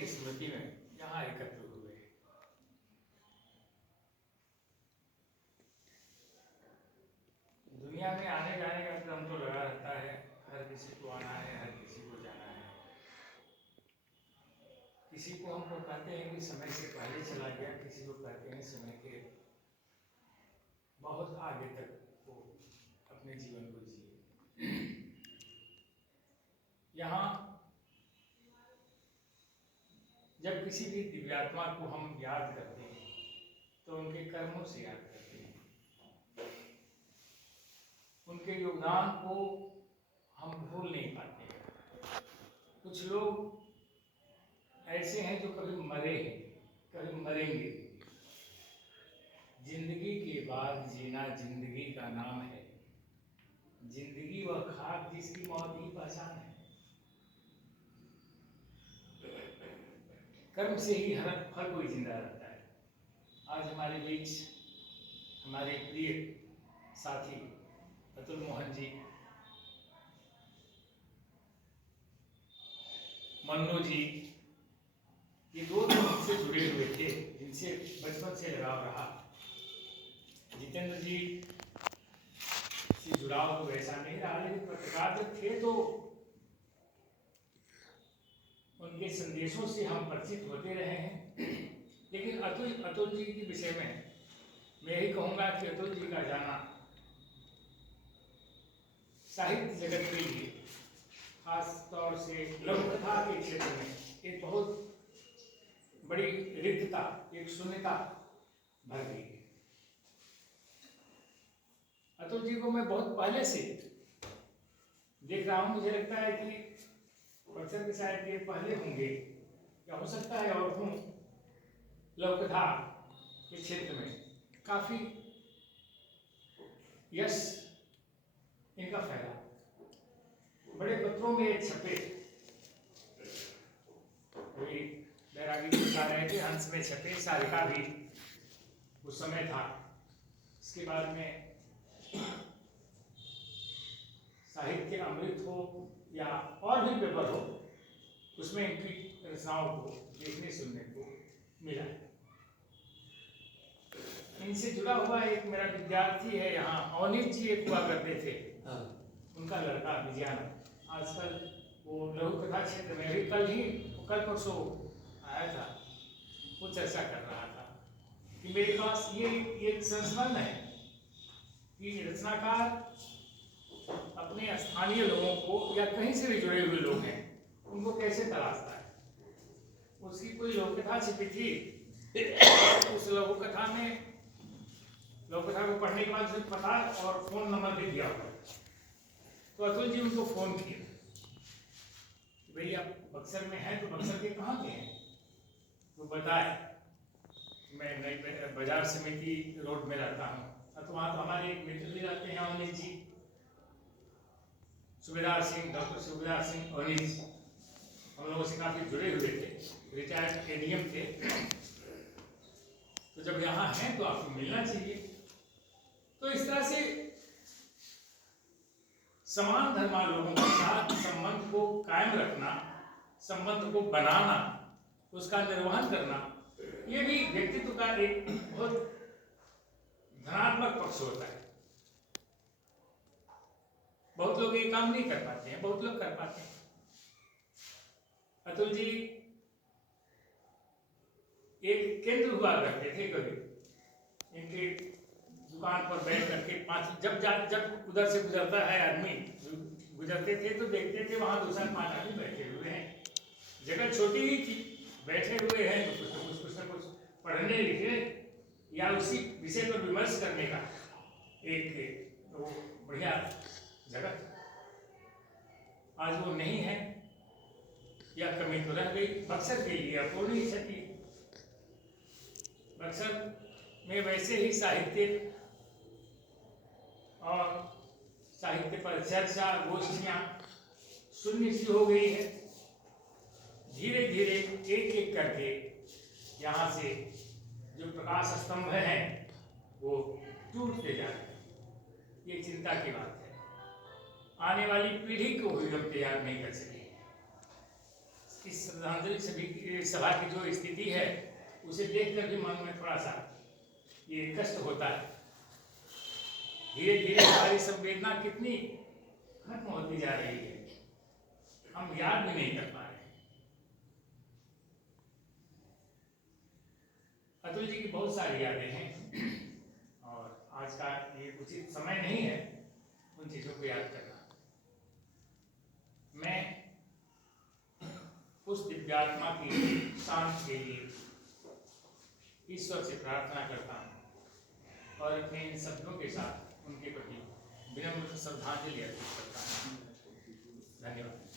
की स्मृति में यहाँ एकत्र हुए। दुनिया में आने जाने का क्रम तो लगा रहता है, हर किसी को आना है, हर किसी को जाना है। किसी को हम लोग कहते हैं कि समय से पहले चला गया, किसी को कहते हैं समय के बहुत आगे तक वो अपने जीवन को जिए। यहाँ जब किसी भी दिव्यात्मा को हम याद करते हैं तो उनके कर्मों से याद करते हैं, उनके योगदान को हम भूल नहीं पाते। कुछ लोग ऐसे हैं जो कभी मरे हैं, कभी मरेंगे। जिंदगी के बाद जीना जिंदगी का नाम है। जिंदगी वह खाक जिसकी मौत ही पहचान है। कर्म से ही हर कोई जिंदा रहता है। आज हमारे बीच हमारे प्रिय साथी अतुल मोहन जी, मन्नू जी, ये दो लोग से जुड़े हुए थे जिनसे बचपन से लगाव रहा। जितेंद्र जी से जुड़ाव तो वैसा नहीं रहा, लेकिन पत्रकार जब थे तो उनके संदेशों से हम परिचित होते रहे हैं। लेकिन अतुल जी के विषय में मैं यही कहूँगा कि अतुल जी का जाना साहित्य जगत के लिए, खास तौर से लघु कथा के क्षेत्र में एक बहुत बड़ी रिक्तता, एक शून्यता भर गई है। अतुल जी को मैं बहुत पहले से देख रहा हूँ। मुझे लगता है कि बक्सर के शायद ये पहले होंगे, या हो सकता है और हूँ, लघु कथा के क्षेत्र में काफी यश इनका फैला। बड़े पत्रों में छपे, कोई बैरागी बता रहे थे, हंस में छपे, सारिका भी उस समय था। इसके बाद में साहित्य अमृत हो या और भी पेपर हो, उसमें इनकी रचनाओं को देखने सुनने को मिला। इनसे जुड़ा हुआ एक मेरा विद्यार्थी है यहाँ, अवनीत जी एक हुआ करते थे, उनका लड़का विजयानंद, आजकल वो लघु कथा क्षेत्र में भी कल परसों आया था, वो चर्चा कर रहा था कि मेरे पास ये एक संस्मरण है कि रचनाकार अपने स्थानीय लोगों को या कहीं से भी जुड़े हुए लोग हैं उनको कैसे तलाशता है। उसकी कोई लघु कथा छिपी थी, उस लघु कथा में लघु कथा को पढ़ने के बाद पता और फोन नंबर भी दिया हुआ। तो अतुल जी उनको फोन किया, भाई आप बक्सर में हैं, तो बक्सर के कहाँ के हैं? तो बताए मैं नई बाजार समिति रोड में रहता हूँ। तो वहाँ तो हमारे एक मित्र भी रहते हैं, अवनीत जी, सुबेदार सिंह, डॉक्टर सुबेदार सिंह अवनीत, हम लोगों से काफी जुड़े हुए थे, रिटायर्ड एडीएम थे। तो जब यहाँ हैं तो आपको मिलना चाहिए। तो इस तरह से समान धर्मा लोगों के साथ संबंध को कायम रखना, संबंध को बनाना, उसका निर्वहन करना, ये भी व्यक्तित्व का एक बहुत धनात्मक पक्ष होता है। बहुत लोग ये काम नहीं कर पाते हैं, बहुत लोग कर पाते हैं। अतुल जी एक केंद्र हुआ करते थे, कभी इनके दुकान पर बैठ करके जब उधर से गुजरता है आदमी, गुजरते थे तो देखते थे वहां 2-5 आदमी बैठे हुए हैं। जगह छोटी ही थी, बैठे हुए हैं, कुछ न कुछ पढ़ने लिखने या उसी विषय पर विमर्श करने का एक तो बढ़िया जगह। आज वो नहीं है, या कमी तो रह गई बक्सर के लिए, अपूर्णीय क्षति। बक्सर में वैसे ही साहित्य और साहित्य पर चर्चा, गोष्ठियां शून्य सी हो गई है। धीरे धीरे एक एक करके यहाँ से जो प्रकाश स्तंभ हैं वो टूटते जा रहे हैं। ये चिंता की बात है। आने वाली पीढ़ी को भी हम तैयार नहीं कर सके। इस श्रद्धांजलि सभा की जो स्थिति है उसे देखकर भी मन में थोड़ा सा ये कष्ट होता है। धीरे धीरे हमारी संवेदना कितनी खत्म होती जा रही है, हम याद भी नहीं कर पा रहे। अतुल जी की बहुत सारी यादें हैं और आज का ये उचित समय नहीं है उन चीजों को याद करना। मैं उस दिव्यात्मा की शांति के लिए ईश्वर से प्रार्थना करता हूँ और अपने इन शब्दों के साथ उनके प्रति विनम्र श्रद्धांजलि अर्पित करता हूँ। धन्यवाद।